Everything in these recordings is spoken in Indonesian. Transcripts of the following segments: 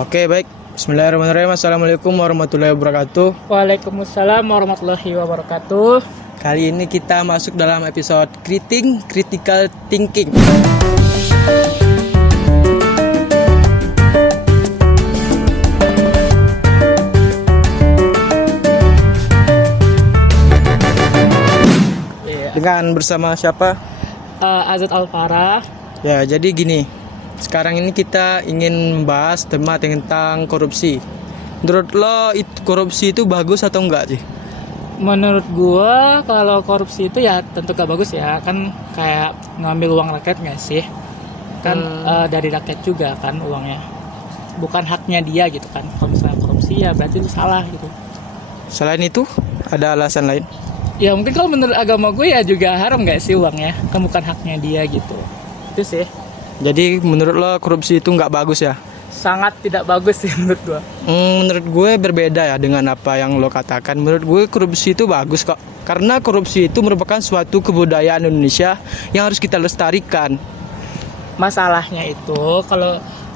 Oke, baik. Bismillahirrahmanirrahim. Assalamualaikum warahmatullahi wabarakatuh. Waalaikumsalam warahmatullahi wabarakatuh. Kali ini kita masuk dalam episode Critical Thinking. Dengan bersama siapa? Azat Alfara. Ya, jadi gini. Sekarang ini kita ingin membahas tema tentang korupsi. Menurut lo, korupsi itu bagus atau enggak sih? Menurut gua kalau korupsi itu ya tentu gak bagus ya, kan kayak ngambil uang rakyat nggak sih? Kan dari rakyat juga kan uangnya, bukan haknya dia gitu kan. Kalau misalnya korupsi ya berarti itu salah gitu. Selain itu, ada alasan lain? Ya mungkin kalau menurut agama gue ya juga haram nggak sih uangnya, kan bukan haknya dia gitu. Itu sih. Jadi menurut lo korupsi itu nggak bagus ya? Sangat tidak bagus sih menurut gua. Menurut gue berbeda ya dengan apa yang lo katakan. Menurut gue korupsi itu bagus kok. Karena korupsi itu merupakan suatu kebudayaan Indonesia yang harus kita lestarikan. Masalahnya itu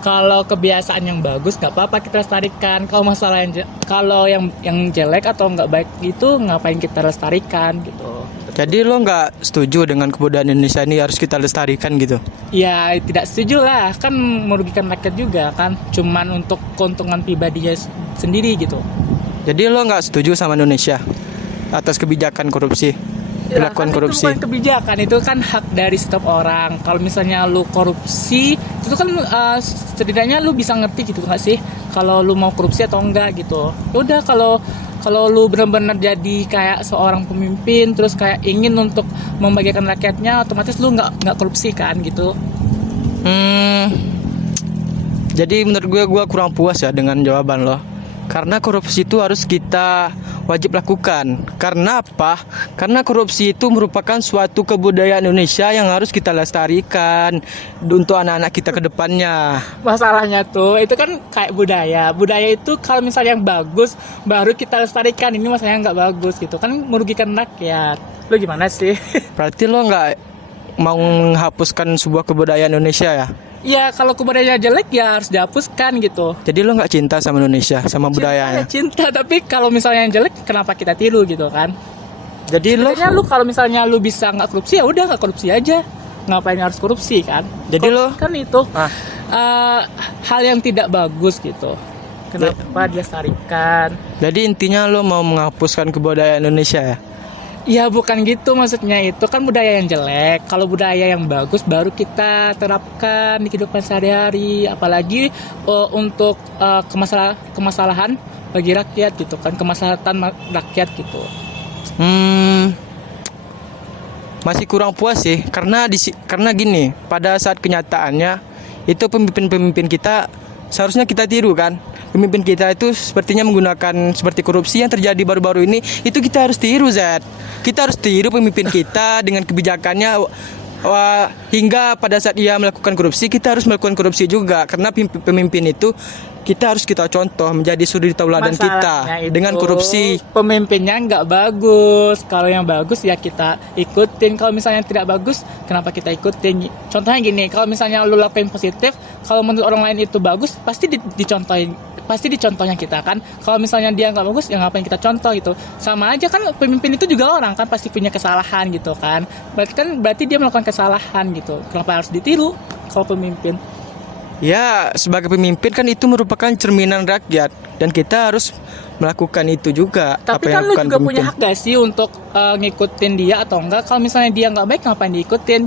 kalau kebiasaan yang bagus nggak apa-apa kita lestarikan. Kalau masalah yang jelek atau nggak baik itu ngapain kita lestarikan gitu. Jadi lo nggak setuju dengan kebudayaan Indonesia ini harus kita lestarikan gitu? Ya tidak setuju lah, kan merugikan rakyat juga kan. Cuman untuk keuntungan pribadinya sendiri gitu. Jadi lo nggak setuju sama Indonesia atas kebijakan korupsi? Perlakuan Kan korupsi. itu bukan kebijakan, itu kan hak dari setiap orang. Kalau misalnya lu korupsi, itu kan setidaknya lu bisa ngerti gitu nggak sih? Kalau lu mau korupsi atau enggak gitu. Ya udah kalau lu benar-benar jadi kayak seorang pemimpin, terus kayak ingin untuk membagikan rakyatnya, otomatis lu nggak korupsi kan gitu. Jadi menurut gue kurang puas ya dengan jawaban lo. Karena korupsi itu harus kita wajib lakukan. Karena apa? Karena korupsi itu merupakan suatu kebudayaan Indonesia yang harus kita lestarikan untuk anak-anak kita ke depannya. Masalahnya tuh itu kan kayak budaya itu kalau misalnya yang bagus baru kita lestarikan. Ini masalahnya nggak bagus gitu kan, merugikan rakyat. Lu gimana sih? Berarti lo nggak mau menghapuskan sebuah kebudayaan Indonesia ya? Ya kalau kebudayaannya jelek ya harus dihapuskan gitu. Jadi lo nggak cinta sama Indonesia, sama budayanya? Cinta, tapi kalau misalnya yang jelek kenapa kita tiru gitu kan? Jadi lu Kalau misalnya lu bisa nggak korupsi ya udah nggak korupsi aja. Ngapain harus korupsi kan? Jadi lo Kan itu hal yang tidak bagus gitu. Kenapa dilestarikan? Jadi intinya lo mau menghapuskan kebudayaan Indonesia ya? Ya bukan gitu maksudnya, itu kan budaya yang jelek. Kalau budaya yang bagus baru kita terapkan di kehidupan sehari-hari. Apalagi untuk kemasalahan bagi rakyat gitu kan, kemaslahatan rakyat gitu. Masih kurang puas sih, karena gini, pada saat kenyataannya itu pemimpin-pemimpin kita seharusnya kita tiru kan. Pemimpin kita itu sepertinya menggunakan seperti korupsi yang terjadi baru-baru ini. Itu kita harus tiru, Zat. Kita harus tiru pemimpin kita dengan kebijakannya. Hingga pada saat ia melakukan korupsi, kita harus melakukan korupsi juga. Karena pemimpin itu kita harus kita contoh menjadi suri tauladan kita dengan korupsi. Pemimpinnya nggak bagus. Kalau yang bagus ya kita ikutin. Kalau misalnya tidak bagus, kenapa kita ikutin? Contohnya gini, kalau misalnya lu lakuin positif, kalau menurut orang lain itu bagus, pasti dicontohnya kita kan. Kalau misalnya dia nggak bagus, ya ngapain kita contoh gitu. Sama aja kan, pemimpin itu juga orang kan, pasti punya kesalahan gitu kan. Berarti dia melakukan kesalahan gitu. Kenapa harus ditiru kalau pemimpin? Ya, sebagai pemimpin kan itu merupakan cerminan rakyat dan kita harus melakukan itu juga. Tapi kan lu juga punya hak gak sih untuk ngikutin dia atau enggak? Kalau misalnya dia nggak baik, ngapain diikutin?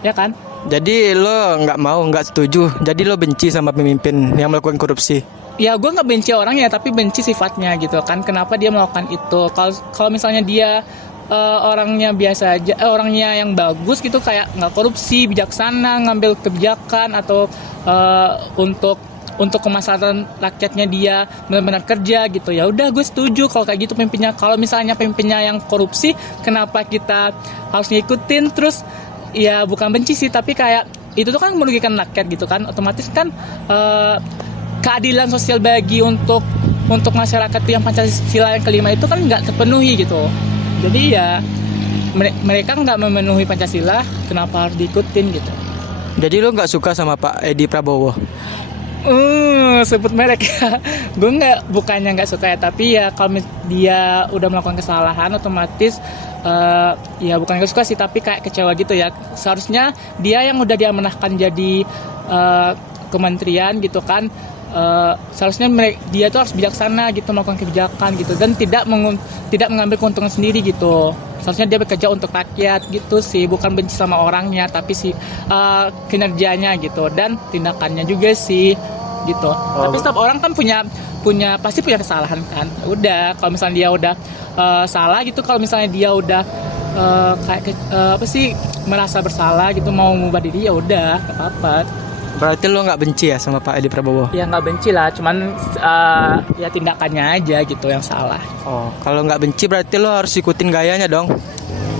Ya kan? Jadi lo nggak setuju. Jadi lo benci sama pemimpin yang melakukan korupsi. Ya gue nggak benci orangnya, tapi benci sifatnya gitu kan. Kenapa dia melakukan itu? Kalau misalnya dia orangnya biasa aja, orangnya yang bagus gitu, kayak nggak korupsi, bijaksana, ngambil kebijakan atau untuk kemaslahatan rakyatnya dia benar-benar kerja gitu, ya udah gue setuju kalau kayak gitu pemimpinnya. Kalau misalnya pemimpinnya yang korupsi, kenapa kita harus ngikutin? Terus ya bukan benci sih, tapi kayak itu tuh kan merugikan rakyat gitu kan. Otomatis kan keadilan sosial bagi untuk masyarakat yang Pancasila yang kelima itu kan nggak terpenuhi gitu. Jadi ya mereka nggak memenuhi Pancasila, kenapa harus diikutin gitu? Jadi lo nggak suka sama Pak Edi Prabowo? Sebut merek ya. Gue bukannya nggak suka ya, tapi ya kalau dia udah melakukan kesalahan otomatis ya bukan nggak suka sih, tapi kayak kecewa gitu ya. Seharusnya dia yang udah diamanahkan jadi kementerian gitu kan, seharusnya dia tuh harus bijaksana gitu melakukan kebijakan gitu, dan tidak mengambil keuntungan sendiri gitu. Seharusnya dia bekerja untuk rakyat gitu sih, bukan benci sama orangnya, tapi kinerjanya gitu dan tindakannya juga sih gitu. Tapi setiap orang kan pasti punya kesalahan kan. Udah kalau misalnya dia udah salah gitu, kalau misalnya dia udah merasa bersalah gitu, mau mengubah diri, ya udah nggak apa-apa. Berarti lo nggak benci ya sama Pak Edi Prabowo? Ya nggak benci lah, cuman ya tindakannya aja gitu yang salah. Oh, kalau nggak benci berarti lo harus ikutin gayanya dong.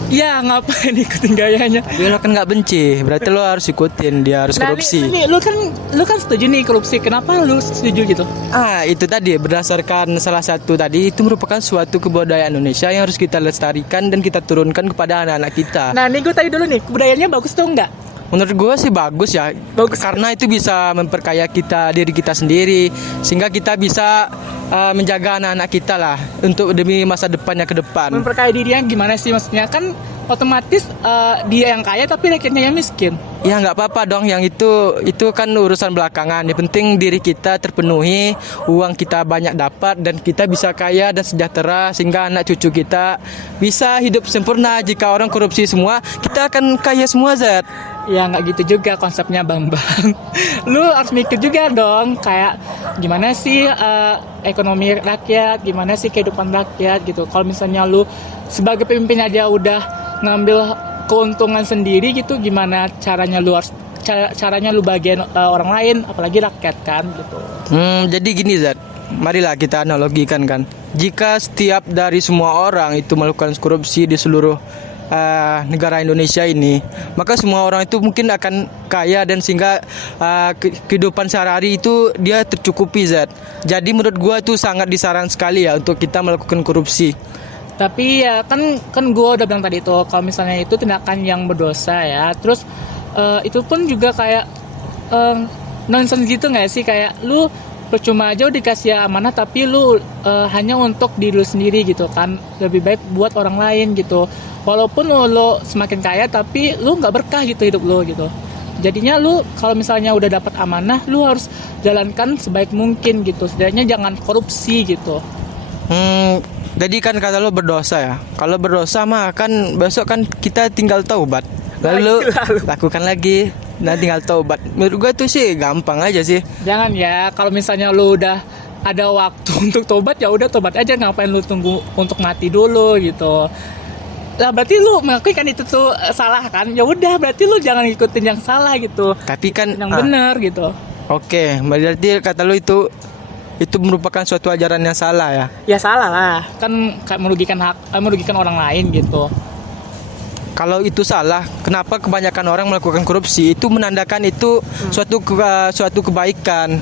Ya ngapain ikutin gayanya? Dia lo kan nggak benci, berarti lo harus ikutin, dia harus korupsi. Nah, lu kan setuju nih korupsi. Kenapa lu setuju gitu? Itu tadi berdasarkan salah satu tadi, itu merupakan suatu kebudayaan Indonesia yang harus kita lestarikan dan kita turunkan kepada anak-anak kita. Nah, nih gue tanya dulu nih, kebudayaannya bagus tuh enggak? Menurut gue sih bagus ya, karena itu bisa memperkaya diri kita sendiri, sehingga kita bisa menjaga anak-anak kita lah untuk demi masa depannya ke depan. Memperkaya dirinya gimana sih maksudnya? Kan otomatis dia yang kaya tapi rakyatnya yang miskin. Ya nggak apa-apa dong, yang itu kan urusan belakangan. Yang penting diri kita terpenuhi, uang kita banyak dapat, dan kita bisa kaya dan sejahtera sehingga anak cucu kita bisa hidup sempurna. Jika orang korupsi semua, kita akan kaya semua, Zat. Ya nggak gitu juga konsepnya, Bambang. Lu harus mikir juga dong, kayak gimana sih ekonomi rakyat, gimana sih kehidupan rakyat gitu. Kalau misalnya lu sebagai pemimpin aja udah ngambil keuntungan sendiri gitu, gimana caranya lu bagian orang lain, apalagi rakyat kan gitu. Jadi gini, Zat, marilah kita analogikan kan. Jika setiap dari semua orang itu melakukan korupsi di seluruh negara Indonesia ini, maka semua orang itu mungkin akan kaya, dan sehingga kehidupan sehari-hari itu dia tercukupi, Zat. Jadi menurut gua itu sangat disarankan sekali ya untuk kita melakukan korupsi. Tapi ya kan gue udah bilang tadi tuh, kalau misalnya itu tindakan yang berdosa ya, terus itu pun juga kayak nonsense gitu nggak sih, kayak lu percuma aja udah dikasih amanah tapi lu hanya untuk diri lu sendiri gitu kan, lebih baik buat orang lain gitu. Walaupun lu semakin kaya tapi lu nggak berkah gitu hidup lu gitu. Jadinya lu kalau misalnya udah dapat amanah, lu harus jalankan sebaik mungkin gitu, setidaknya jangan korupsi gitu. Jadi kan kata lo berdosa ya. Kalau berdosa mah kan besok kan kita tinggal taubat, lalu lakukan lagi dan tinggal taubat. Menurut gue tuh sih gampang aja sih. Jangan ya, kalau misalnya lu udah ada waktu untuk tobat, ya udah tobat aja, ngapain lu tunggu untuk mati dulu gitu. Lah berarti lu melakukan itu tuh salah kan? Ya udah, berarti lu jangan ikutin yang salah gitu. Tapi kan yang benar gitu. Oke, berarti kata lo itu merupakan suatu ajaran yang salah ya. Ya salah lah, kan merugikan orang lain gitu. Kalau itu salah, kenapa kebanyakan orang melakukan korupsi? Itu menandakan itu suatu kebaikan.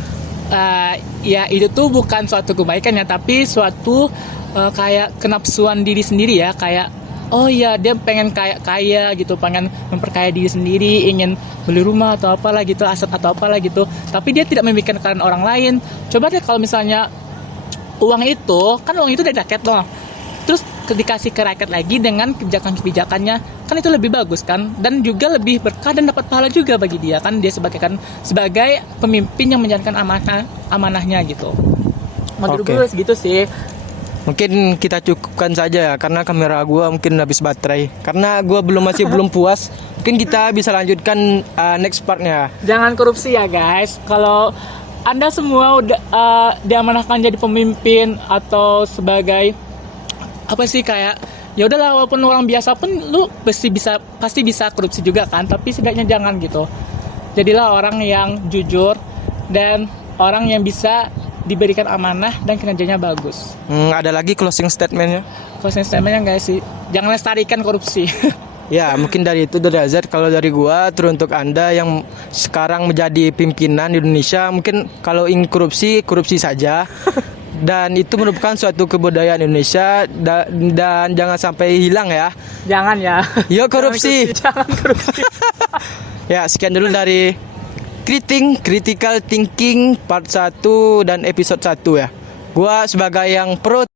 Ya itu tuh bukan suatu kebaikan ya, tapi suatu kayak kenapsuan diri sendiri ya, kayak oh ya dia pengen kaya gitu, pengen memperkaya diri sendiri, ingin beli rumah atau apalah gitu, aset atau apalah gitu, tapi dia tidak memikirkan orang lain. Coba deh kalau misalnya uang itu dari rakyat loh, terus dikasih ke rakyat lagi dengan kebijakannya, kan itu lebih bagus kan, dan juga lebih berkah dan dapat pahala juga bagi dia kan, dia sebagai pemimpin yang menjalankan amanahnya gitu. Menurut gue segitu sih. Mungkin kita cukupkan saja ya, karena kamera gue mungkin habis baterai. Karena gue masih belum puas. Mungkin kita bisa lanjutkan next partnya. Jangan korupsi ya guys. Kalau Anda semua udah diamanahkan jadi pemimpin atau sebagai apa sih, kayak ya udahlah, walaupun orang biasa pun lu pasti bisa korupsi juga kan. Tapi setidaknya jangan gitu. Jadilah orang yang jujur dan orang yang bisa diberikan amanah dan kinerjanya bagus. Ada lagi closing statementnya? Closing statementnya enggak sih, jangan lestarikan korupsi. Ya mungkin dari Azad. Kalau dari gua, teruntuk Anda yang sekarang menjadi pimpinan di Indonesia, mungkin kalau ingin korupsi saja. Dan itu merupakan suatu kebudayaan Indonesia, dan jangan sampai hilang ya. Jangan ya. Yuk korupsi. Jangan korupsi. Ya sekian dulu dari Critical Thinking part 1 dan episode 1 ya. Gua sebagai yang pro